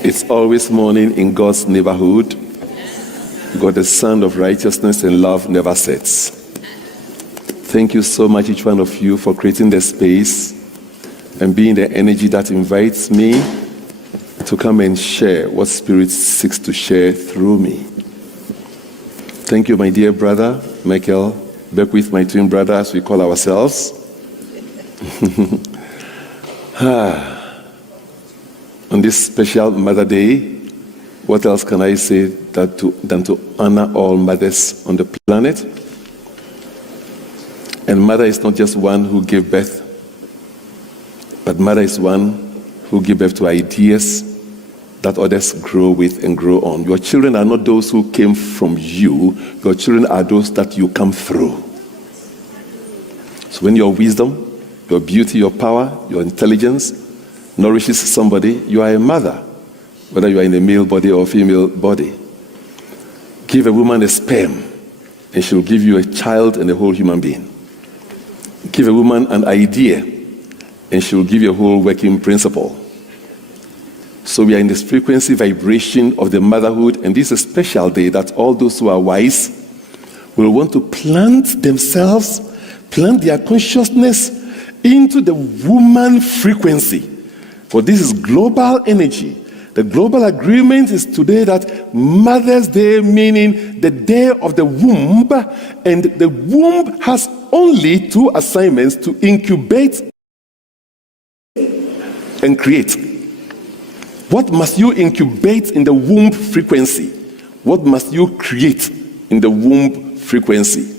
It's always morning in God's neighborhood. God, the sun of righteousness and love, never sets. Thank you so much, each one of you, for creating the space and being the energy that invites me to come and share what Spirit seeks to share through me. Thank you, my dear brother, Michael, Beckwith, my twin brother, as we call ourselves. On this special Mother Day, what else can I say than to honor all mothers on the planet? And mother is not just one who gave birth, but mother is one who gave birth to ideas that others grow with and grow on. Your children are not those who came from you. Your children are those that you come through. So when your wisdom, your beauty, your power, your intelligence nourishes somebody, you are a mother, whether you are in a male body or female body. Give a woman a sperm, and she will give you a child and a whole human being. Give a woman an idea, and she will give you a whole working principle. So we are in this frequency vibration of the motherhood, and this is a special day that all those who are wise will want to plant themselves, plant their consciousness into the woman frequency. For this is global energy. The global agreement is today that Mother's Day, meaning the day of the womb, and the womb has only two assignments: to incubate and create. What must you incubate in the womb frequency? What must you create in the womb frequency?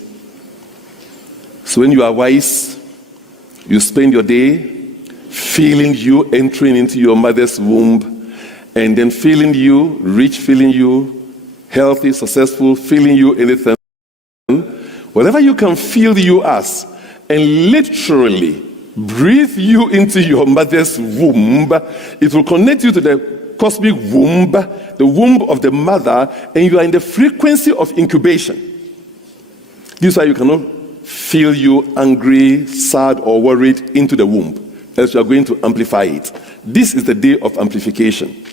So when you are wise, you spend your day feeling you entering into your mother's womb, and then feeling you rich, feeling you healthy, successful, feeling you anything. Whatever you can feel you as, and literally breathe you into your mother's womb, it will connect you to the cosmic womb, the womb of the mother, and you are in the frequency of incubation. This is why you cannot feel you angry, sad, or worried into the womb, else you are going to amplify it. This is the day of amplification.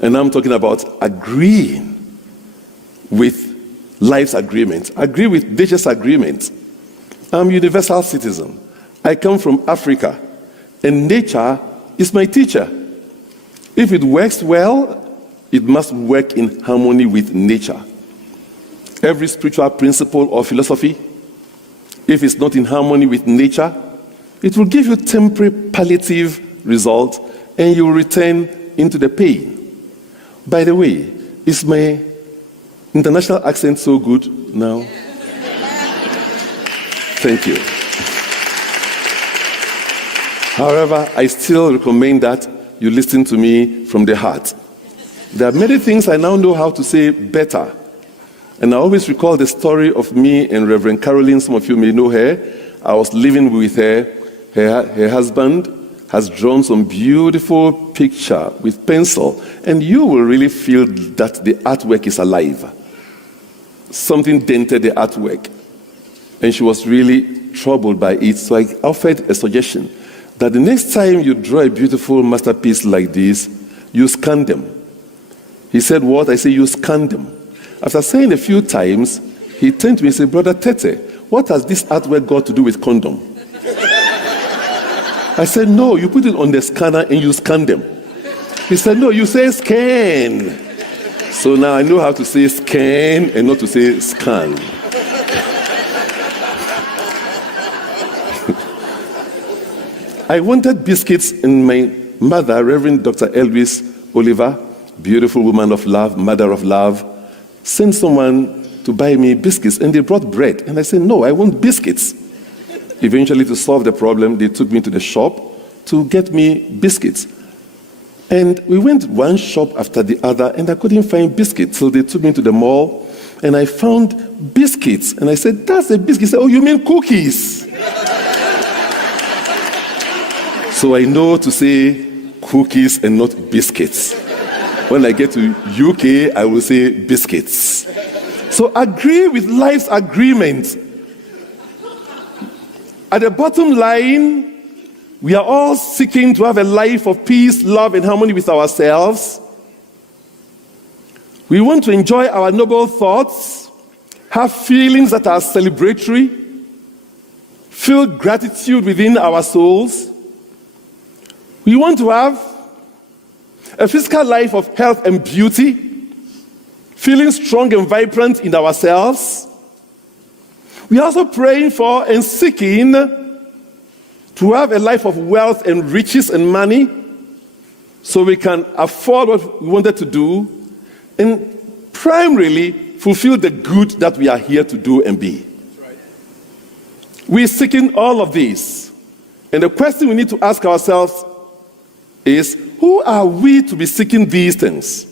And I'm talking about agreeing with life's agreement. Agree with nature's agreement. I'm a universal citizen. I come from Africa, and nature is my teacher. If it works well, it must work in harmony with nature. Every spiritual principle or philosophy, if it's not in harmony with nature, it will give you temporary palliative result, and you will return into the pain. By the way, is my international accent so good now? Thank you. However, I still recommend that you listen to me from the heart. There are many things I now know how to say better. And I always recall the story of me and Reverend Caroline. Some of you may know her. I was living with her. Her husband has drawn some beautiful picture with pencil, and you will really feel that the artwork is alive. Something dented the artwork, and she was really troubled by it. So I offered a suggestion that the next time you draw a beautiful masterpiece like this, you scan them. He said, "What?" I said, "You scan them." After saying a few times, he turned to me and said, "Brother Tete, what has this artwork got to do with condom?" I said, "No, you put it on the scanner and you scan them." He said, "No, you say scan." So now I know how to say scan and not to say scan. I wanted biscuits, and my mother, Reverend Dr. Elvis Oliver, beautiful woman of love, mother of love, sent someone to buy me biscuits, and they brought bread. And I said, "No, I want biscuits." Eventually, to solve the problem, they took me to the shop to get me biscuits. And we went one shop after the other, and I couldn't find biscuits. So they took me to the mall, and I found biscuits. And I said, "That's a biscuit." He said, "Oh, you mean cookies?" So I know to say cookies and not biscuits. When I get to UK, I will say biscuits. So agree with life's agreement. At the bottom line, we are all seeking to have a life of peace, love, and harmony with ourselves. We want to enjoy our noble thoughts, have feelings that are celebratory, feel gratitude within our souls. We want to have a physical life of health and beauty, feeling strong and vibrant in ourselves. We are also praying for and seeking to have a life of wealth and riches and money so we can afford what we wanted to do and primarily fulfill the good that we are here to do and be. We're seeking all of these. And the question we need to ask ourselves is, who are we to be seeking these things?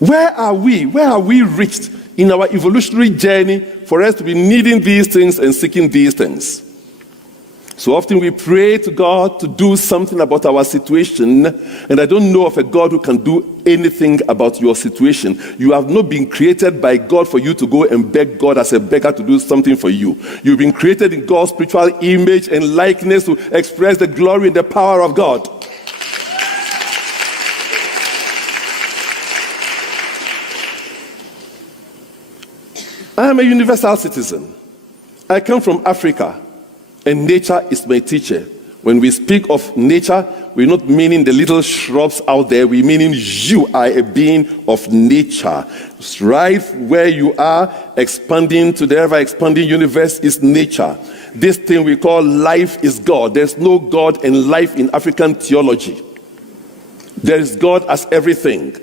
Where are we? Where are we reached in our evolutionary journey for us to be needing these things and seeking these things? So often we pray to God to do something about our situation, and I don't know of a God who can do anything about your situation. You have not been created by God for you to go and beg God as a beggar to do something for you. You've been created in God's spiritual image and likeness to express the glory and the power of God. I am a universal citizen. I come from Africa. And nature is my teacher. When we speak of nature, we're not meaning the little shrubs out there. We're meaning you are a being of nature. Right where you are, expanding to the ever-expanding universe is nature. This thing we call life is God. There's no God and life in African theology. There is God as everything.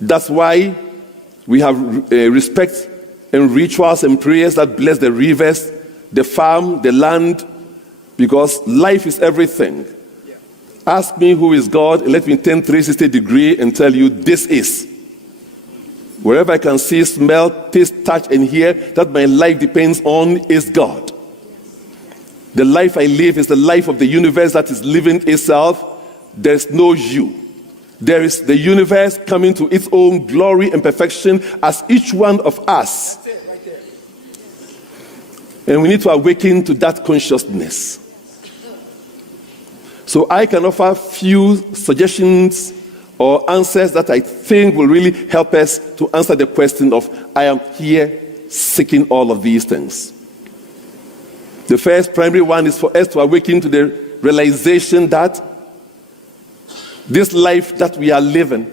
That's why we have respect and rituals and prayers that bless the rivers, the farm, the land, because life is everything. Yeah. Ask me who is God, and let me turn 360 degrees and tell you this is. Wherever I can see, smell, taste, touch, and hear that my life depends on is God. The life I live is the life of the universe that is living itself. There's no you. There is the universe coming to its own glory and perfection as each one of us. And we need to awaken to that consciousness. So I can offer few suggestions or answers that I think will really help us to answer the question of, I am here seeking all of these things. The first primary one is for us to awaken to the realization that this life that we are living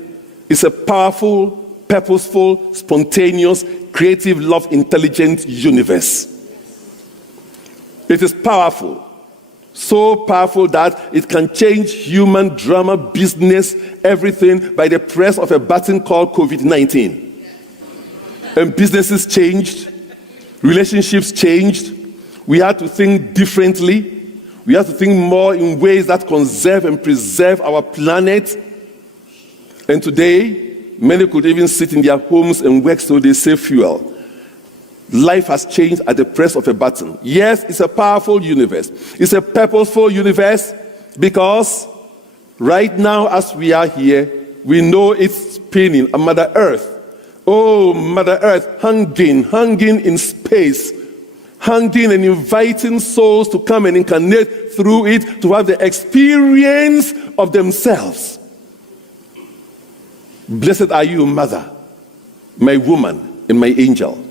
is a powerful, purposeful, spontaneous, creative, love, intelligent universe. It is powerful, so powerful that it can change human drama, business, everything by the press of a button called COVID-19. And businesses changed, relationships changed. We had to think differently. We have to think more in ways that conserve and preserve our planet. And today, many could even sit in their homes and work so they save fuel. Life has changed at the press of a button. Yes, it's a powerful universe. It's a purposeful universe because right now as we are here, we know it's spinning on Mother Earth. Oh, Mother Earth, hanging in space, hanging and inviting souls to come and incarnate through it to have the experience of themselves. Blessed are you, Mother, my woman and my angel.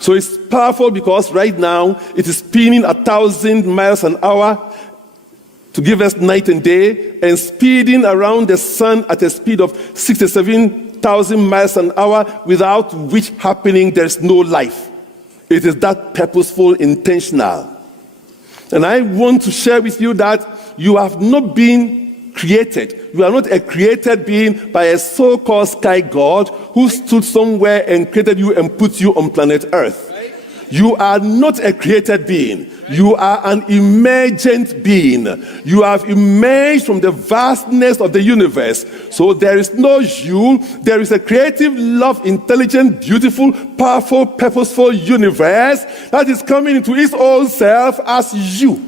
So it's powerful because right now it is spinning 1,000 miles an hour to give us night and day, and speeding around the sun at a speed of 67,000 miles an hour, without which happening there's no life. It is that purposeful, intentional. And I want to share with you that you have not been created. You are not a created being by a so-called sky god who stood somewhere and created you and put you on planet Earth. You are not a created being. You are an emergent being. You have emerged from the vastness of the universe. So there is no you. There is a creative, love, intelligent, beautiful, powerful, purposeful universe that is coming into its own self as you.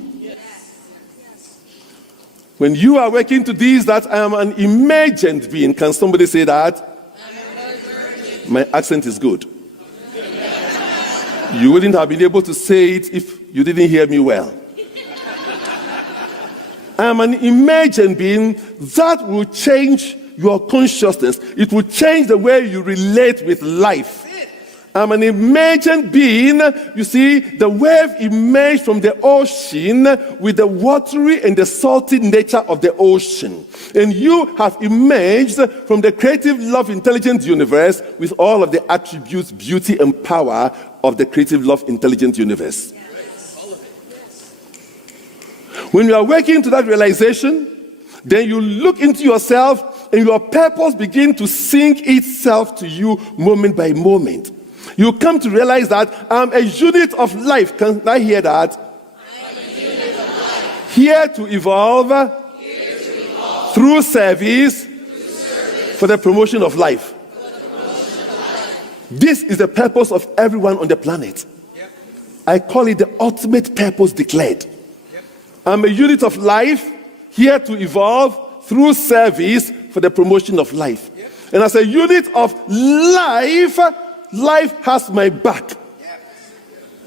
When you are working to these, that I am an emergent being. Can somebody say that? My accent is good. You wouldn't have been able to say it if you didn't hear me well. I am an emergent being that will change your consciousness. It will change the way you relate with life. I'm an emergent being. You see, the wave emerged from the ocean with the watery and the salty nature of the ocean. And you have emerged from the creative, love, intelligent universe with all of the attributes, beauty, and power of the creative, love, intelligent universe. When you are waking to that realization, then you look into yourself and your purpose begins to sink itself to you moment by moment. You come to realize that I'm a unit of life. Can I hear that? I'm a unit of life. Here to evolve, through service, for the promotion of life. This is the purpose of everyone on the planet. I call it the ultimate purpose declared. I'm a unit of life, here to evolve through service for the promotion of life. And as a unit of life, life has my back.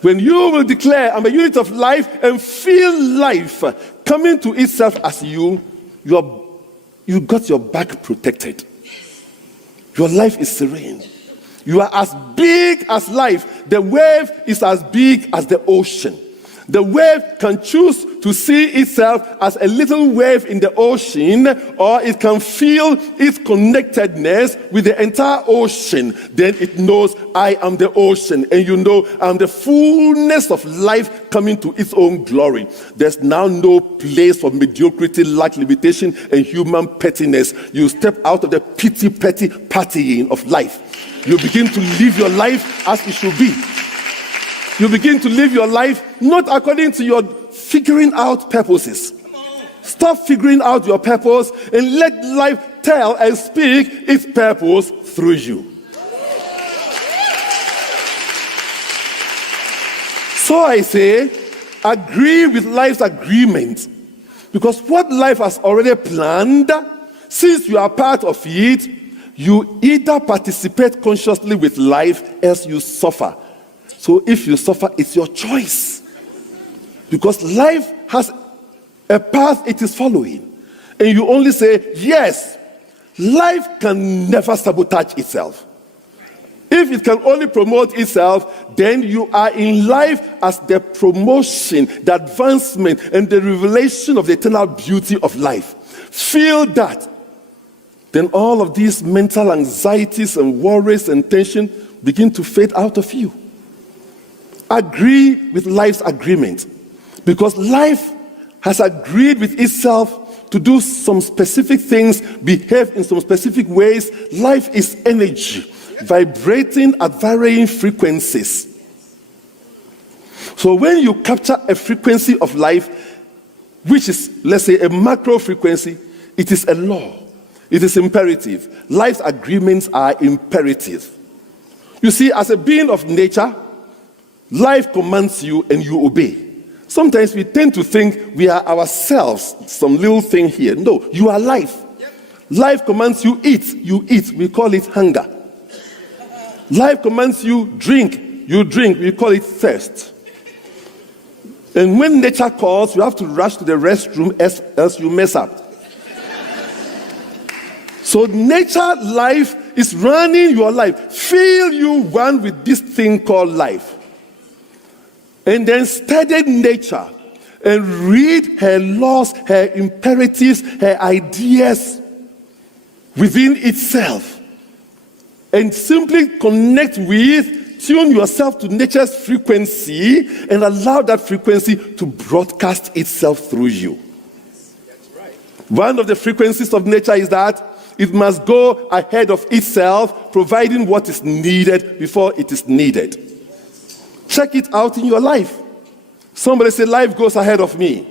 When you will declare, I'm a unit of life, and feel life coming to itself as you got your back protected. Your life is serene. You are as big as life. The wave is as big as the ocean. The wave can choose to see itself as a little wave in the ocean, or it can feel its connectedness with the entire ocean. Then it knows I am the ocean, and you know I'm the fullness of life coming to its own glory. There's now no place for mediocrity, lack, limitation, and human pettiness. You step out of the petty partying of life. You begin to live your life as it should be. You begin to live your life not according to your figuring out purposes. Stop figuring out your purpose and let life tell and speak its purpose through you. So I say, agree with life's agreement. Because what life has already planned, since you are part of it, you either participate consciously with life, else you suffer. So if you suffer, it's your choice. Because life has a path it is following. And you only say, yes, life can never sabotage itself. If it can only promote itself, then you are in life as the promotion, the advancement, and the revelation of the eternal beauty of life. Feel that. Then all of these mental anxieties and worries and tension begin to fade out of you. Agree with life's agreement, because life has agreed with itself to do some specific things, behave in some specific ways. Life is energy, vibrating at varying frequencies. So when you capture a frequency of life, which is, let's say, a macro frequency, it is a law. It is imperative. Life's agreements are imperative. You see, as a being of nature, life commands you and you obey. Sometimes we tend to think we are ourselves, some little thing here. No, you are life. Life commands you eat, we call it hunger. Life commands you drink, we call it thirst. And when nature calls, you have to rush to the restroom, else you mess up. So nature life is running your life. Feel you one with this thing called life. And then study nature and read her laws, her imperatives, her ideas within itself. And simply connect with, tune yourself to nature's frequency and allow that frequency to broadcast itself through you. That's right. One of the frequencies of nature is that it must go ahead of itself, providing what is needed before it is needed. Check it out in your life. Somebody say, life goes ahead of me.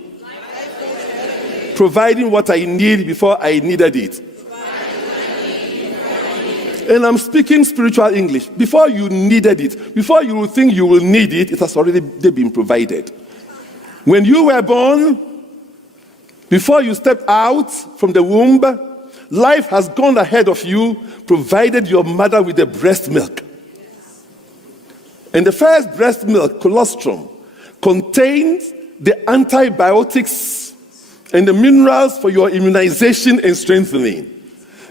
Providing what I need before I needed it. And I'm speaking spiritual English. Before you needed it, before you think you will need it, it has already been provided. When you were born, before you stepped out from the womb, life has gone ahead of you, provided your mother with the breast milk. And the first breast milk, colostrum, contains the antibiotics and the minerals for your immunization and strengthening.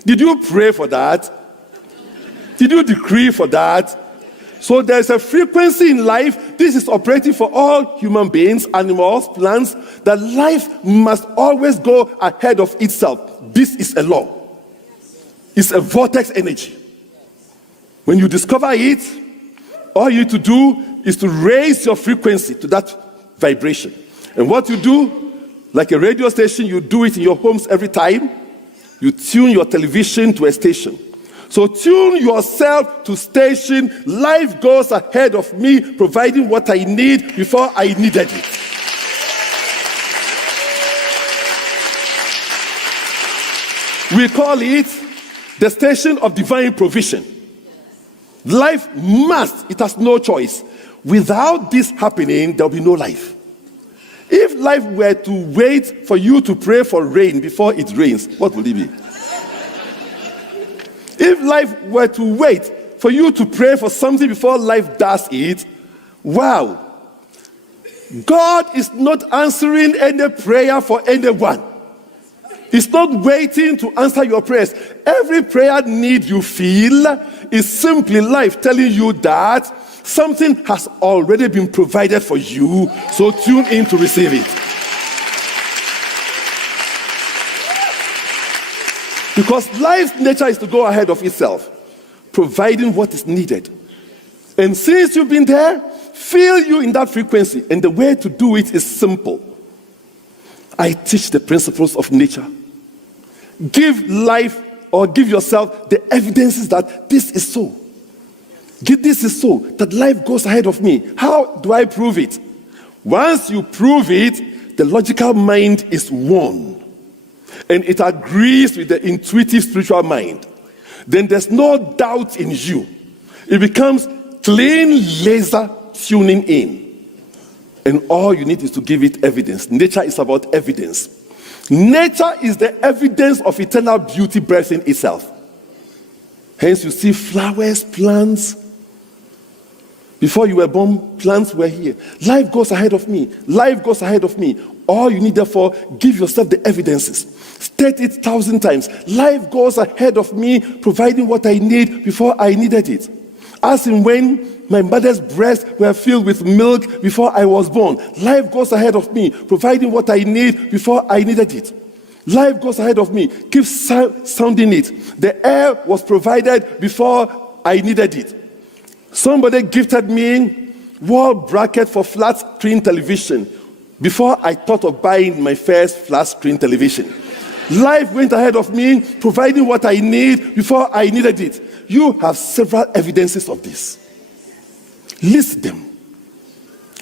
Did you pray for that? Did you decree for that? So there's a frequency in life. This is operating for all human beings, animals, plants, that life must always go ahead of itself. This is a law. It's a vortex energy. When you discover it, all you need to do is to raise your frequency to that vibration. And what you do, like a radio station, you do it in your homes every time. You tune your television to a station. So tune yourself to station. Life goes ahead of me, providing what I need before I needed it. We call it the station of divine provision. Life must, it has no choice. Without this happening, there will be no life. If life were to wait for you to pray for rain before it rains, what would it be? If life were to wait for you to pray for something before life does it, wow. God is not answering any prayer for anyone. He's not waiting to answer your prayers. Every prayer need you feel is simply life telling you that something has already been provided for you, so tune in to receive it. Because life's nature is to go ahead of itself, providing what is needed. And since you've been there, feel you in that frequency. And the way to do it is simple. I teach the principles of nature. Give life or give yourself the evidences that this is so. This is so, that life goes ahead of me. How do I prove it? Once you prove it, the logical mind is won. And it agrees with the intuitive spiritual mind. Then there's no doubt in you. It becomes clean laser tuning in. And all you need is to give it evidence. Nature is about evidence. Nature is the evidence of eternal beauty birthing itself. Hence you see flowers, plants. Before you were born, plants were here. Life goes ahead of me. Life goes ahead of me. All you need, therefore, give yourself the evidences. State it 1,000 times. Life goes ahead of me, providing what I need before I needed it. As in when my mother's breasts were filled with milk before I was born. Life goes ahead of me, providing what I need before I needed it. Life goes ahead of me. Keep sounding it. The air was provided before I needed it. Somebody gifted me wall bracket for flat screen television before I thought of buying my first flat screen television. Life went ahead of me, providing what I need before I needed it. You have several evidences of this. List them.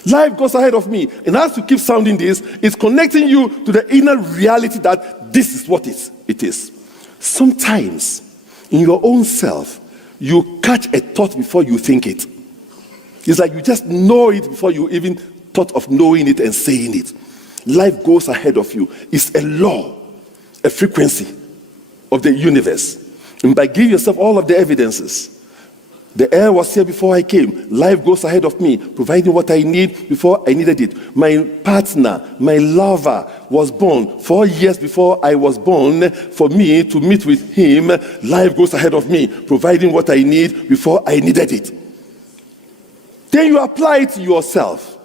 Life goes ahead of me. And as you keep sounding this, it's connecting you to the inner reality that this is what it is. Sometimes, in your own self, you catch a thought before you think it. It's like you just know it before you even thought of knowing it and saying it. Life goes ahead of you. It's a law, a frequency of the universe. And by giving yourself all of the evidences, the air was here before I came. Life goes ahead of me, providing what I need before I needed it. My partner, my lover was born 4 years before I was born. For me to meet with him, life goes ahead of me, providing what I need before I needed it. Then you apply it to yourself.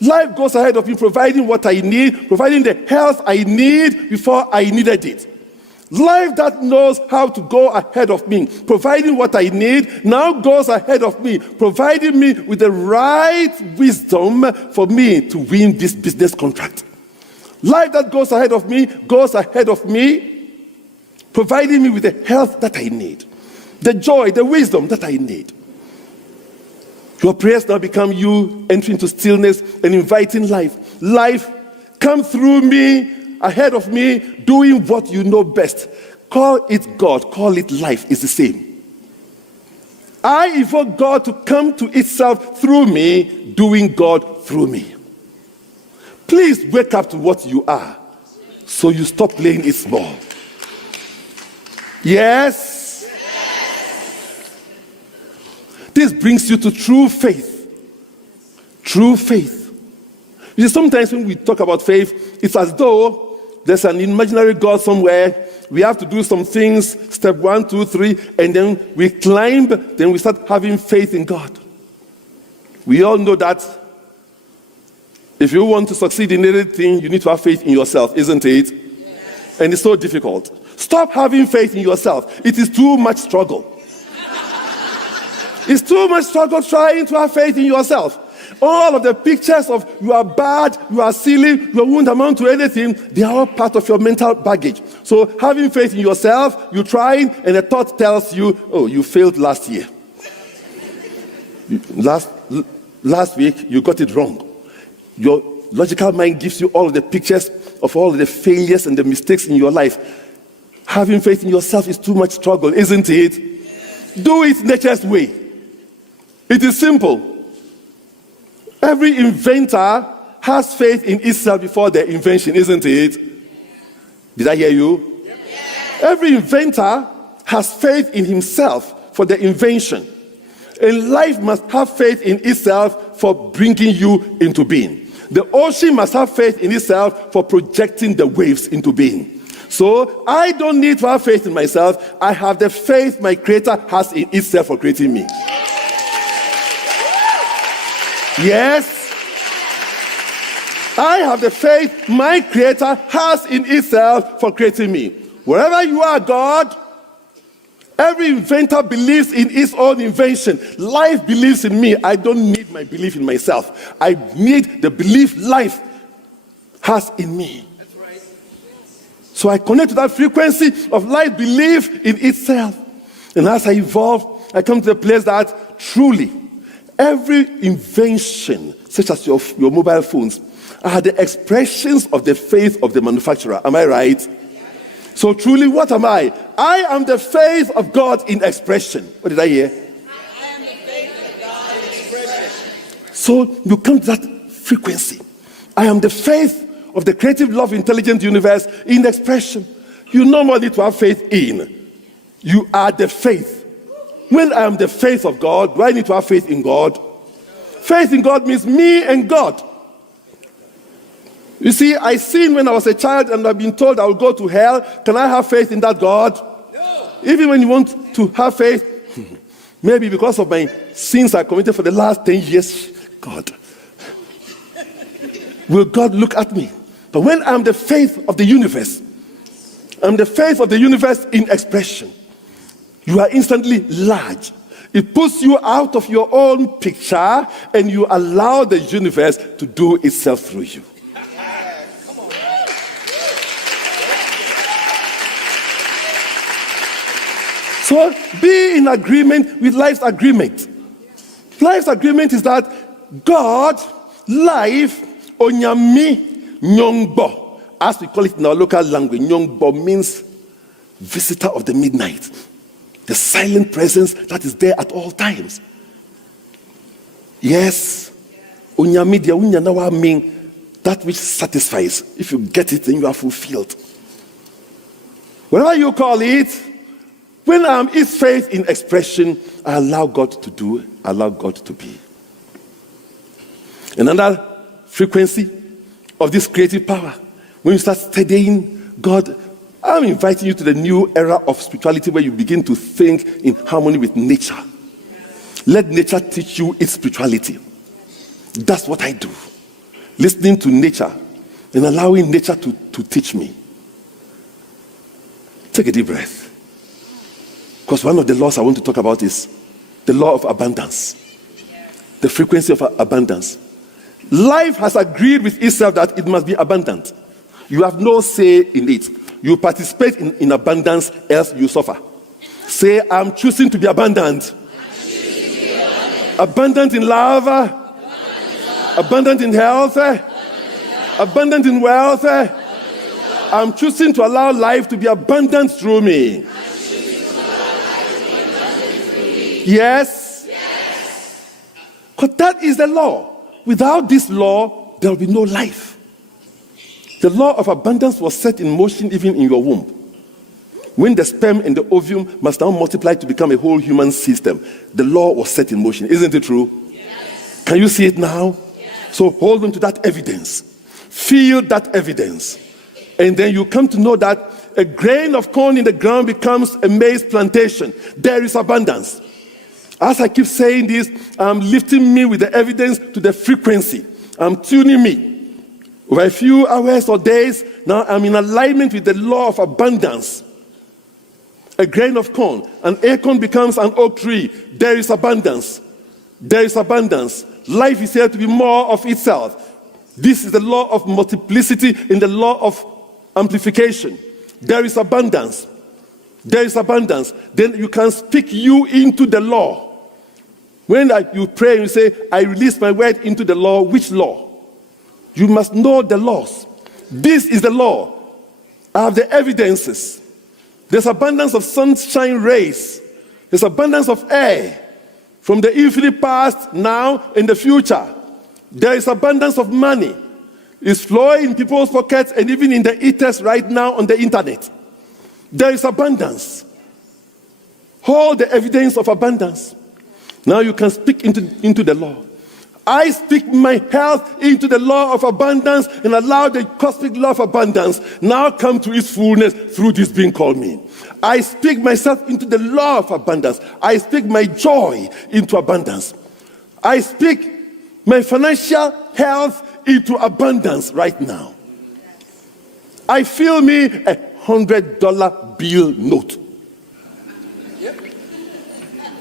Life goes ahead of me, providing what I need, providing the health I need before I needed it. Life that knows how to go ahead of me, providing what I need, now goes ahead of me, providing me with the right wisdom for me to win this business contract. Life that goes ahead of me, providing me with the health that I need, the joy, the wisdom that I need. Your prayers now become you entering into stillness and inviting life. Life, come through me, ahead of me, doing what you know best. Call it God, call it life, it's the same. I invoke God to come to itself through me, doing God through me. Please wake up to what you are, so you stop playing it small. Yes? This brings you to true faith. True faith. You see, sometimes when we talk about faith, it's as though there's an imaginary God somewhere. We have to do some things, step 1, 2, 3, and then we climb, then we start having faith in God. We all know that if you want to succeed in anything, you need to have faith in yourself, isn't it? Yes. And it's so difficult. Stop having faith in yourself. It is too much struggle. It's too much struggle trying to have faith in yourself. All of the pictures of you are bad, you are silly, you won't amount to anything, they are all part of your mental baggage. So having faith in yourself, you try, and the thought tells you, oh, you failed last year. Last week, you got it wrong. Your logical mind gives you all of the pictures of all of the failures and the mistakes in your life. Having faith in yourself is too much struggle, isn't it? Do it nature's way. It is simple. Every inventor has faith in itself before their invention, isn't it? Did I hear you? Yes. Every inventor has faith in himself for the invention. And life must have faith in itself for bringing you into being. The ocean must have faith in itself for projecting the waves into being. So I don't need to have faith in myself. I have the faith my Creator has in itself for creating me. Yes, I have the faith my Creator has in itself for creating me. Wherever you are, God, every inventor believes in his own invention. Life believes in me. I don't need my belief in myself. I need the belief life has in me. That's right. So I connect to that frequency of life belief in itself. And as I evolve, I come to the place that truly every invention, such as your mobile phones, are the expressions of the faith of the manufacturer. Am I right? So truly, what am I? I am the faith of God in expression. What did I hear? I am the faith of God in expression. So you come to that frequency. I am the faith of the creative, love, intelligent universe in expression. You no more need to have faith in. You are the faith. When I am the faith of God, do I need to have faith in God? Faith in God means me and God. You see, I sinned when I was a child and I've been told I will go to hell. Can I have faith in that God? No. Even when you want to have faith, maybe because of my sins I committed for the last 10 years, God, will God look at me? But when I'm the faith of the universe, I'm the faith of the universe in expression. You are instantly large. It puts you out of your own picture and you allow the universe to do itself through you. So be in agreement with life's agreement. Life's agreement is that God, life, onyami, nyongbo, as we call it in our local language. Nyongbo means visitor of the midnight. The silent presence that is there at all times. Yes. Onyami dia unyanawa mean that which satisfies. If you get it, then you are fulfilled. Whatever you call it, when I am His faith in expression, I allow God to do, I allow God to be. Another frequency of this creative power, when you start studying God, I'm inviting you to the new era of spirituality where you begin to think in harmony with nature. Let nature teach you its spirituality. That's what I do. Listening to nature and allowing nature to teach me. Take a deep breath. Because one of the laws I want to talk about is the law of abundance. The frequency of abundance. Life has agreed with itself that it must be abundant. You have no say in it. You participate in abundance, else you suffer. Say, I'm choosing to be abundant. Abundant in love, abundant in health, abundant in wealth. I'm choosing to allow life to be abundant through me. Yes. Because that is the law. Without this law, there will be no life. The law of abundance was set in motion even in your womb. When the sperm and the ovum must now multiply to become a whole human system, the law was set in motion. Isn't it true? Yes. Can you see it now? Yes. So hold on to that evidence. Feel that evidence. And then you come to know that a grain of corn in the ground becomes a maize plantation. There is abundance. As I keep saying this, I'm lifting me with the evidence to the frequency. I'm tuning me. Over a few hours or days, now I'm in alignment with the law of abundance. A grain of corn, an acorn becomes an oak tree. There is abundance. There is abundance. Life is here to be more of itself. This is the law of multiplicity in the law of amplification. There is abundance. There is abundance. Then you can speak you into the law. When you pray and you say, I release my word into the law, which law? You must know the laws. This is the law. I have the evidences. There's abundance of sunshine rays. There's abundance of air from the infinite past, now, and the future. There is abundance of money. It's flowing in people's pockets and even in the ethers right now on the internet. There is abundance. Hold the evidence of abundance. Now you can speak into the law. I speak my health into the law of abundance and allow the cosmic law of abundance now come to its fullness through this being called me. I speak myself into the law of abundance. I speak my joy into abundance. I speak my financial health into abundance right now. I feel me $100 bill note.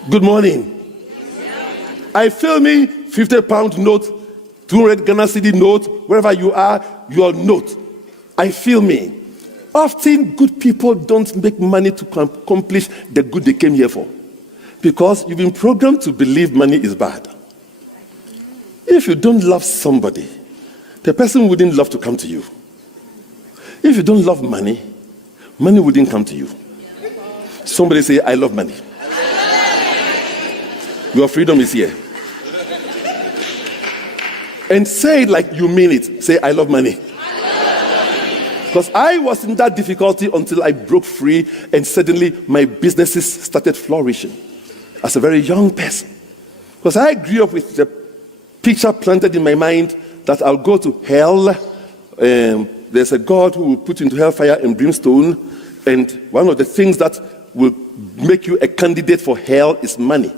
Good morning. I feel me 50-pound note, 200 Ghana cedi note, wherever you are, your note. I feel me. Often good people don't make money to accomplish the good they came here for. Because you've been programmed to believe money is bad. If you don't love somebody, the person wouldn't love to come to you. If you don't love money, money wouldn't come to you. Somebody say, I love money. Your freedom is here. And say it like you mean it. Say, I love money. Because I was in that difficulty until I broke free and suddenly my businesses started flourishing as a very young person. Because I grew up with the picture planted in my mind that I'll go to hell. There's a God who will put you into hellfire and brimstone. And one of the things that will make you a candidate for hell is money.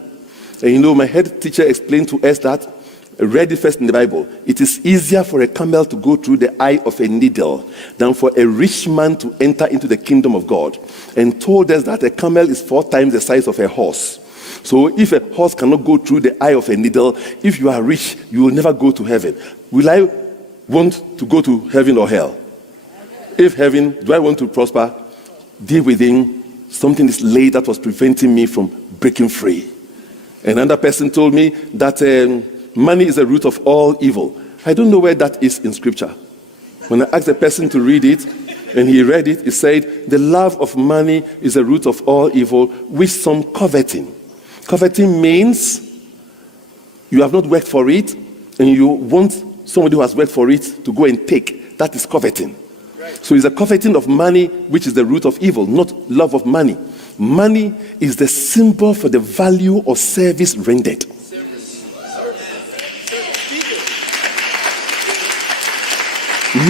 And you know, my head teacher explained to us that, read it first in the Bible, it is easier for a camel to go through the eye of a needle than for a rich man to enter into the kingdom of God. And told us that a camel is 4 times the size of a horse. So if a horse cannot go through the eye of a needle, if you are rich, you will never go to heaven. Will I want to go to heaven or hell? If heaven, do I want to prosper? Deep within, something is laid that was preventing me from breaking free. Another person told me that money is the root of all evil. I don't know where that is in scripture. When I asked a person to read it, and he read it, he said, the love of money is the root of all evil, with some coveting. Coveting means you have not worked for it, and you want somebody who has worked for it to go and take. That is coveting. So it's a coveting of money, which is the root of evil, not love of money. Money is the symbol for the value of service rendered.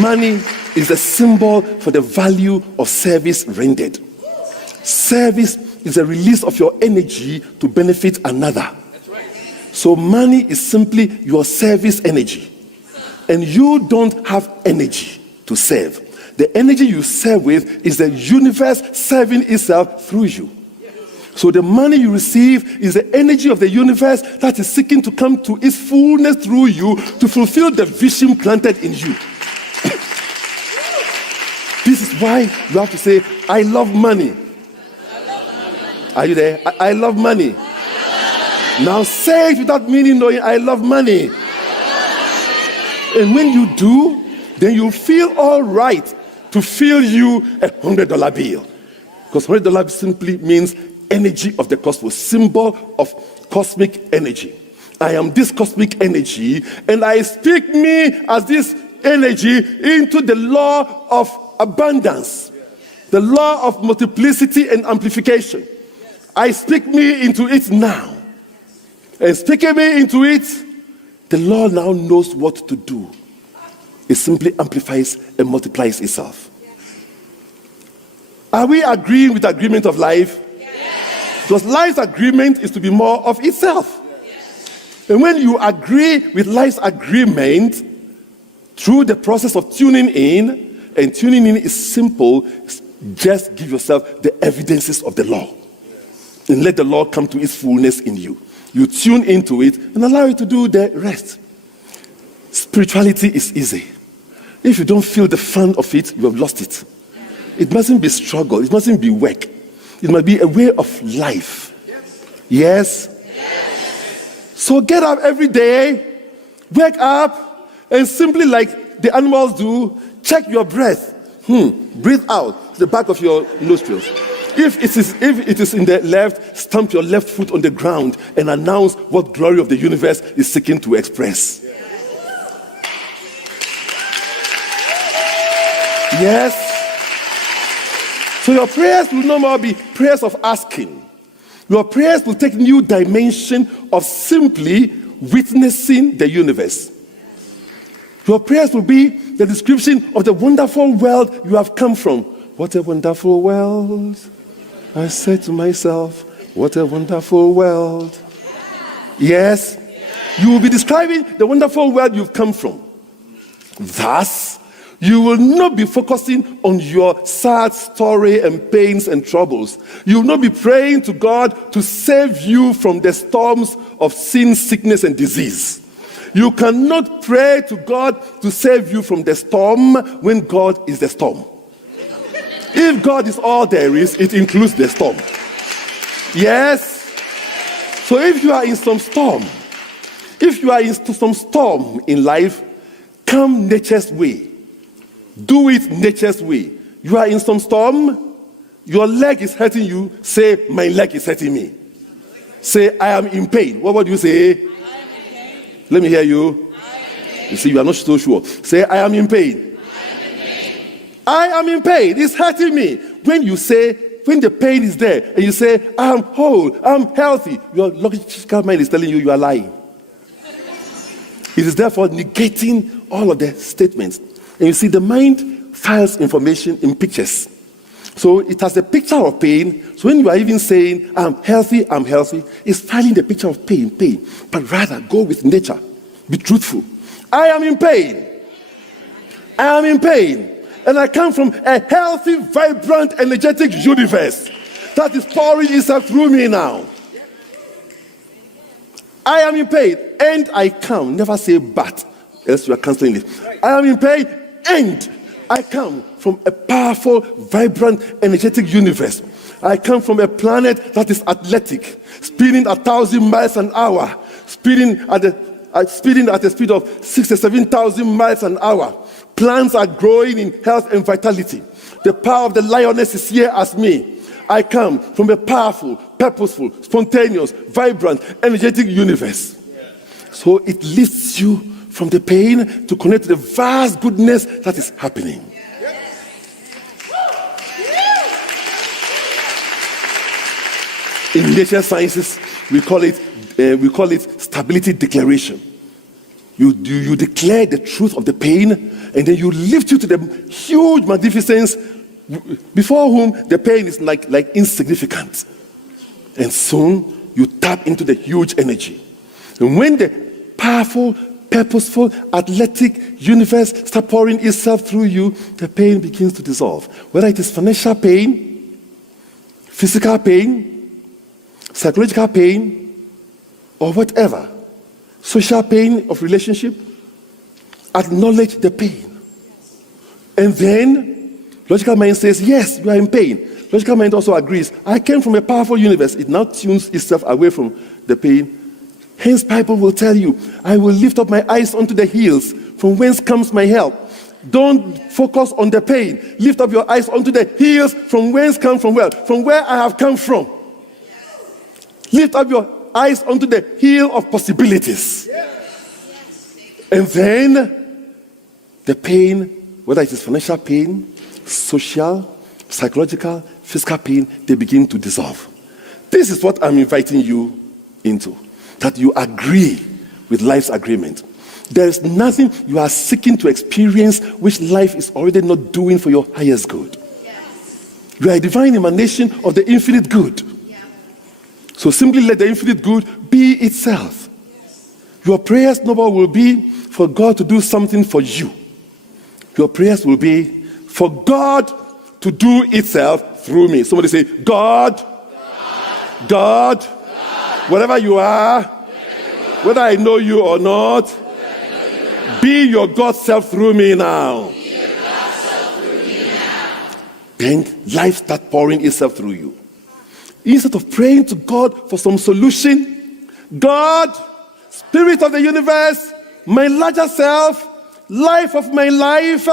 Money is the symbol for the value of service rendered. Service is a release of your energy to benefit another. So money is simply your service energy. And you don't have energy to serve. The energy you serve with is the universe serving itself through you. So the money you receive is the energy of the universe that is seeking to come to its fullness through you to fulfill the vision planted in you. This is why you have to say, I love money. Are you there? I love money. Now say it without meaning, knowing I love money. And when you do, then you feel all right to feel you $100 bill. Because $100 simply means energy of the cosmos, symbol of cosmic energy. I am this cosmic energy, and I speak me as this energy into the law of abundance, the law of multiplicity and amplification. I speak me into it now. And speaking me into it, the law now knows what to do. It simply amplifies and multiplies itself. Are we agreeing with the agreement of life? Yes. Because life's agreement is to be more of itself. Yes. And when you agree with life's agreement through the process of tuning in, and tuning in is simple, just give yourself the evidences of the law. Yes. And let the law come to its fullness in you. You tune into it and allow it to do the rest. Spirituality is easy. If you don't feel the fun of it, you have lost it. It mustn't be struggle. It mustn't be work. It must be a way of life. Yes? Yes? So get up every day, wake up, and simply like the animals do, check your breath. Breathe out the back of your nostrils. If it is in the left, stamp your left foot on the ground and announce what glory of the universe is seeking to express. Yes? So your prayers will no more be prayers of asking. Your prayers will take new dimension of simply witnessing the universe. Your prayers will be the description of the wonderful world you have come from. What a wonderful world. I said to myself, what a wonderful world. Yes? You will be describing the wonderful world you've come from. Thus, you will not be focusing on your sad story and pains and troubles. You will not be praying to God to save you from the storms of sin, sickness, and disease. You cannot pray to God to save you from the storm when God is the storm. If God is all there is, it includes the storm. Yes? So if you are in some storm, in life, come nature's way. Do it nature's way. You are in some storm, your leg is hurting you, say, my leg is hurting me. Say, I am in pain. What would you say? Let me hear you. You see, you are not so sure. Say, I am in pain. I am in pain. It's hurting me. When the pain is there, and you say, I am whole, I'm healthy, your logical mind is telling you you are lying. It is therefore negating all of the statements. And you see, the mind files information in pictures. So it has a picture of pain. So when you are even saying, I'm healthy, it's filing the picture of pain. But rather, go with nature. Be truthful. I am in pain. I am in pain. And I come from a healthy, vibrant, energetic universe that is pouring itself through me now. I am in pain. And I come. Never say but, else you are canceling it. I am in pain. And I come from a powerful, vibrant, energetic universe. I come from a planet that is athletic, speeding 1,000 miles an hour, speeding at a speed of 67,000 miles an hour. Plants are growing in health and vitality. The power of the lioness is here as me. I come from a powerful, purposeful, spontaneous, vibrant, energetic universe. So it lifts you from the pain to connect to the vast goodness that is happening. In nature sciences, we call it stability declaration. You declare the truth of the pain, and then you lift you to the huge magnificence before whom the pain is like insignificant. And soon you tap into the huge energy. And when the powerful, purposeful, athletic universe starts pouring itself through you, the pain begins to dissolve. Whether it is financial pain, physical pain, psychological pain, or whatever, social pain of relationship, acknowledge the pain. And then, logical mind says, yes, you are in pain. Logical mind also agrees, I came from a powerful universe. It now tunes itself away from the pain. Hence, Bible will tell you, I will lift up my eyes unto the hills, from whence comes my help. Don't focus on the pain. Lift up your eyes unto the hills, from whence come from where? From where I have come from. Lift up your eyes onto the hill of possibilities. And then the pain, whether it is financial pain, social, psychological, physical pain, they begin to dissolve. This is what I'm inviting you into, that you agree with life's agreement. There is nothing you are seeking to experience which life is already not doing for your highest good. You are a divine emanation of the infinite good. So simply let the infinite good be itself. Your prayers number will be for God to do something for you. Your prayers will be for God to do itself through me. Somebody say, God, whatever you are, whether I know you or not, be your God self through me now. Then life starts pouring itself through you. Instead of praying to God for some solution, God, Spirit of the universe, my larger self, life of my life,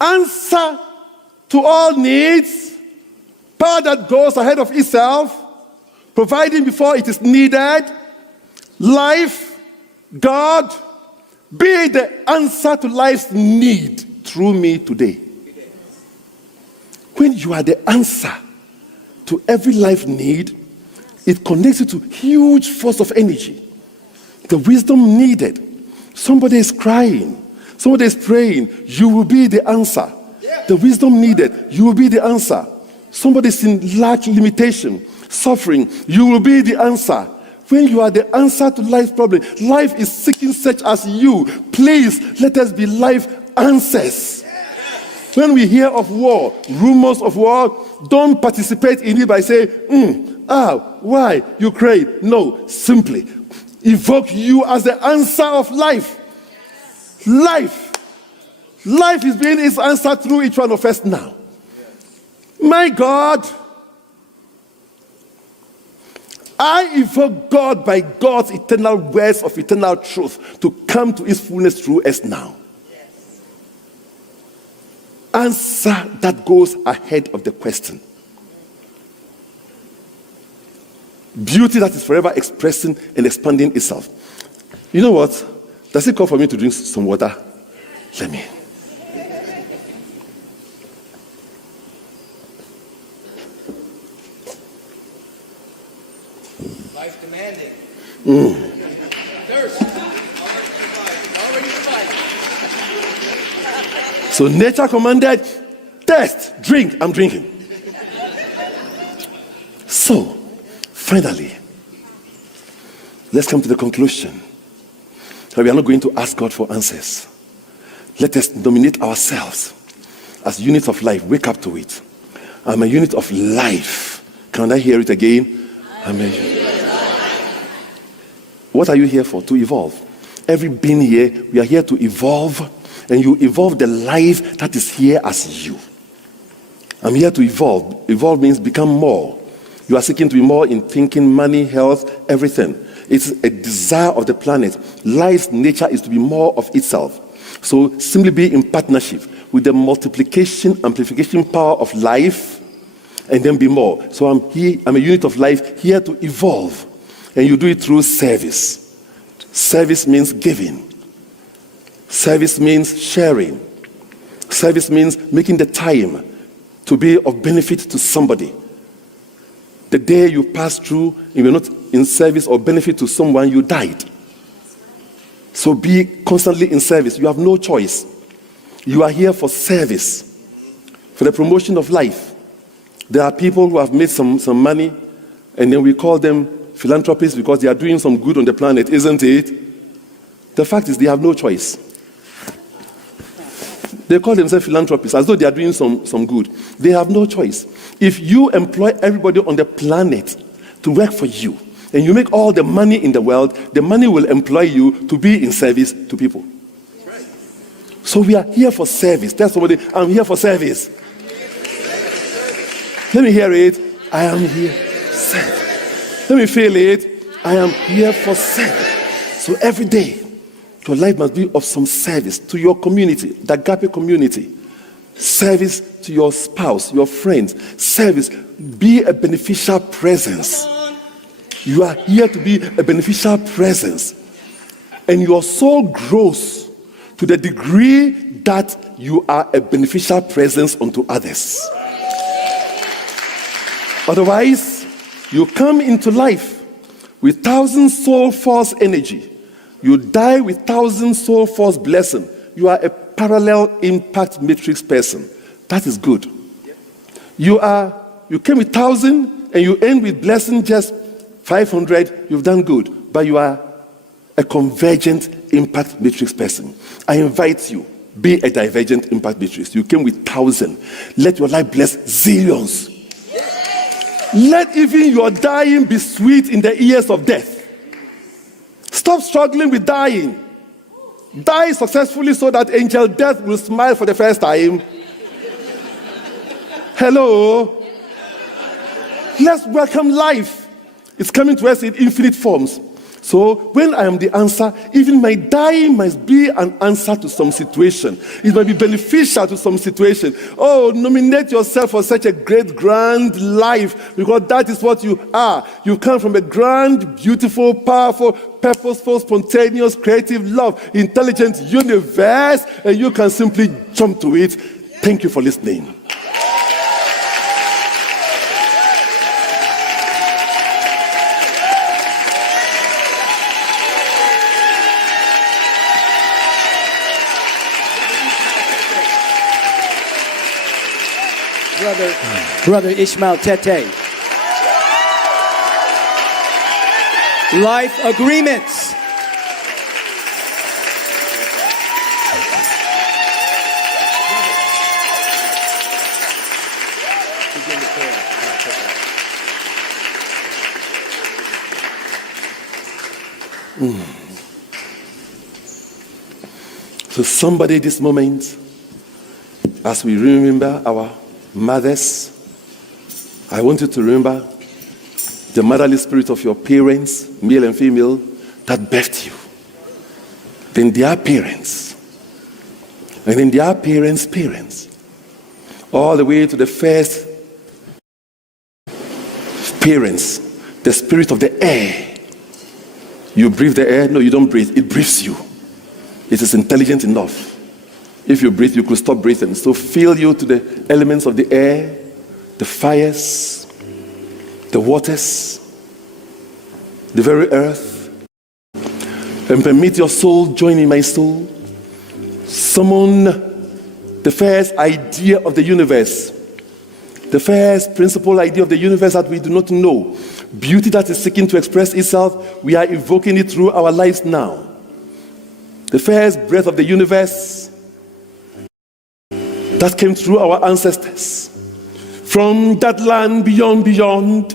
answer to all needs, power that goes ahead of itself, providing before it is needed, life, God, be the answer to life's need through me today. When you are the answer to every life need, it connects you to huge force of energy. The wisdom needed. Somebody is crying. Somebody is praying. You will be the answer. The wisdom needed. You will be the answer. Somebody is in lack, limitation, suffering. You will be the answer. When you are the answer to life's problem, life is seeking such as you. Please, let us be life answers. When we hear of war, rumors of war, don't participate in it by saying, why? Ukraine. No, simply evoke you as the answer of life. Life is being its answer through each one of us now. My God, I evoke God by God's eternal words of eternal truth to come to its fullness through us now. Answer that goes ahead of the question. Beauty that is forever expressing and expanding itself. You know what? Does it call for me to drink some water? Let me. Life demanding. Thirst. Already survived. So nature commanded, thirst, drink, I'm drinking. So, finally, let's come to the conclusion that we are not going to ask God for answers. Let us nominate ourselves as units of life. Wake up to it. I'm a unit of life. Can I hear it again? I'm a unit. What are you here for? To evolve. Every being here, we are here to evolve, and you evolve the life that is here as you. I'm here to evolve. Evolve means become more. You are seeking to be more in thinking, money, health, everything. It's a desire of the planet. Life's nature is to be more of itself. So simply be in partnership with the multiplication, amplification power of life, and then be more. So I'm here, I'm a unit of life here to evolve. And you do it through service. Service means giving. Service means sharing. Service means making the time to be of benefit to somebody. The day you pass through, you were not in service or benefit to someone, you died. So be constantly in service. You have no choice. You are here for service, for the promotion of life. There are people who have made some money, and then we call them philanthropists because they are doing some good on the planet, isn't it? The fact is they have no choice. They call themselves philanthropists as though they are doing some good. They have no choice. If you employ everybody on the planet to work for you, and you make all the money in the world, the money will employ you to be in service to people. So we are here for service. Tell somebody, I'm here for service. Let me hear it. I am here for service. Let me feel it. I am here for service. So every day, your life must be of some service to your community, the Agape community. Service to your spouse, your friends. Service. Be a beneficial presence. You are here to be a beneficial presence. And your soul grows to the degree that you are a beneficial presence unto others. Otherwise, you come into life with 1,000 soul force energy. You die with 1,000 soul force blessing. You are a parallel impact matrix person. That is good. You came with 1,000 and you end with blessing just 500. You've done good, but you are a convergent impact matrix person. I invite you, be a divergent impact matrix. You came with 1,000. Let your life bless zillions. Let even your dying be sweet in the ears of death. Stop struggling with dying. Die successfully so that angel death will smile for the first time. Hello. Let's welcome life. It's coming to us in infinite forms. So when I am the answer, even my dying must be an answer to some situation. It might be beneficial to some situation. Oh, nominate yourself for such a great, grand life, because that is what you are. You come from a grand, beautiful, powerful, purposeful, spontaneous, creative, love, intelligent universe, and you can simply jump to it. Thank you for listening. Brother Ishmael Tete. Life agreements. So somebody this moment, as we remember our mothers, I want you to remember the motherly spirit of your parents, male and female, that birthed you. Then their parents, and then their parents' parents, all the way to the first parents, the spirit of the air. You breathe the air? No, you don't breathe. It breathes you. It is intelligent enough. If you breathe, you could stop breathing. So fill you to the elements of the air, the fires, the waters, the very earth, and permit your soul join in my soul. Summon the first idea of the universe, the first principal idea of the universe that we do not know. Beauty that is seeking to express itself, we are evoking it through our lives now. The first breath of the universe that came through our ancestors. From that land beyond,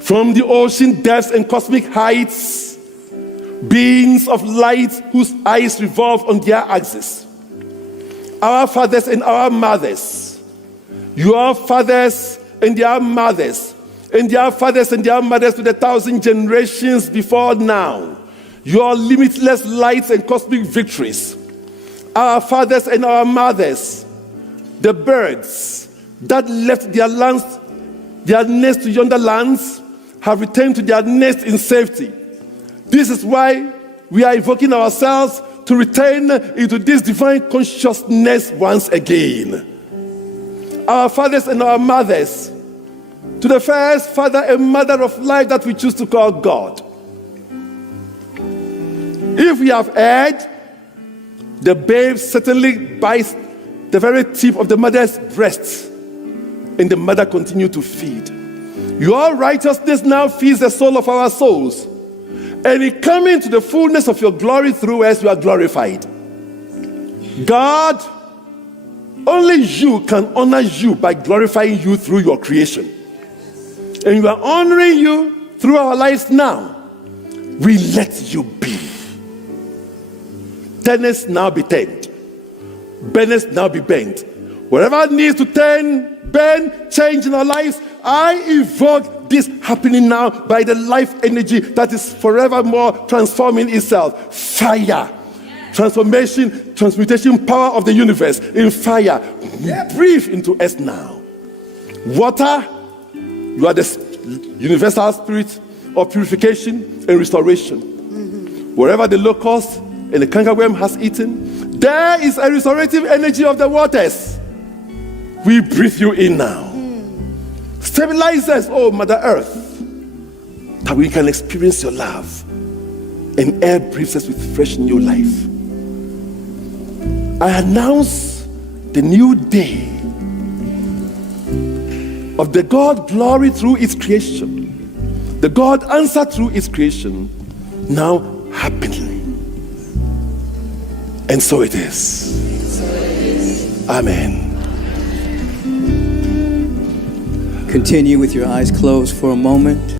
from the ocean depths and cosmic heights, beings of light whose eyes revolve on their axis. Our fathers and our mothers, your fathers and their mothers, and their fathers and their mothers to the 1,000 generations before now, your limitless lights and cosmic victories. Our fathers and our mothers, the birds that left their lands, their nest to yonder lands, have returned to their nest in safety. This is why we are evoking ourselves to return into this divine consciousness once again. Our fathers and our mothers, to the first father and mother of life that we choose to call God. If we have erred, the babe certainly bites the very tip of the mother's breast, and the mother continues to feed. Your righteousness now feeds the soul of our souls, and in coming to the fullness of your glory through us, you are glorified. God, only you can honor you by glorifying you through your creation. And we are honoring you through our lives now. We let you be. Tennis now be turned. Benders now be bent. Whatever needs to turn, bend, change in our lives, I evoke this happening now by the life energy that is forevermore transforming itself. Fire. Transformation, transmutation power of the universe in fire. Breathe into us now. Water, you are the universal spirit of purification and restoration. Wherever the locust and the cankerworm has eaten, there is a restorative energy of the waters. We breathe you in now. Stabilize us, oh Mother Earth, that we can experience your love, and air breathes us with fresh new life. I announce the new day of the God glory through its creation, the God answer through its creation, now happening. And so it is. Amen. Continue with your eyes closed for a moment.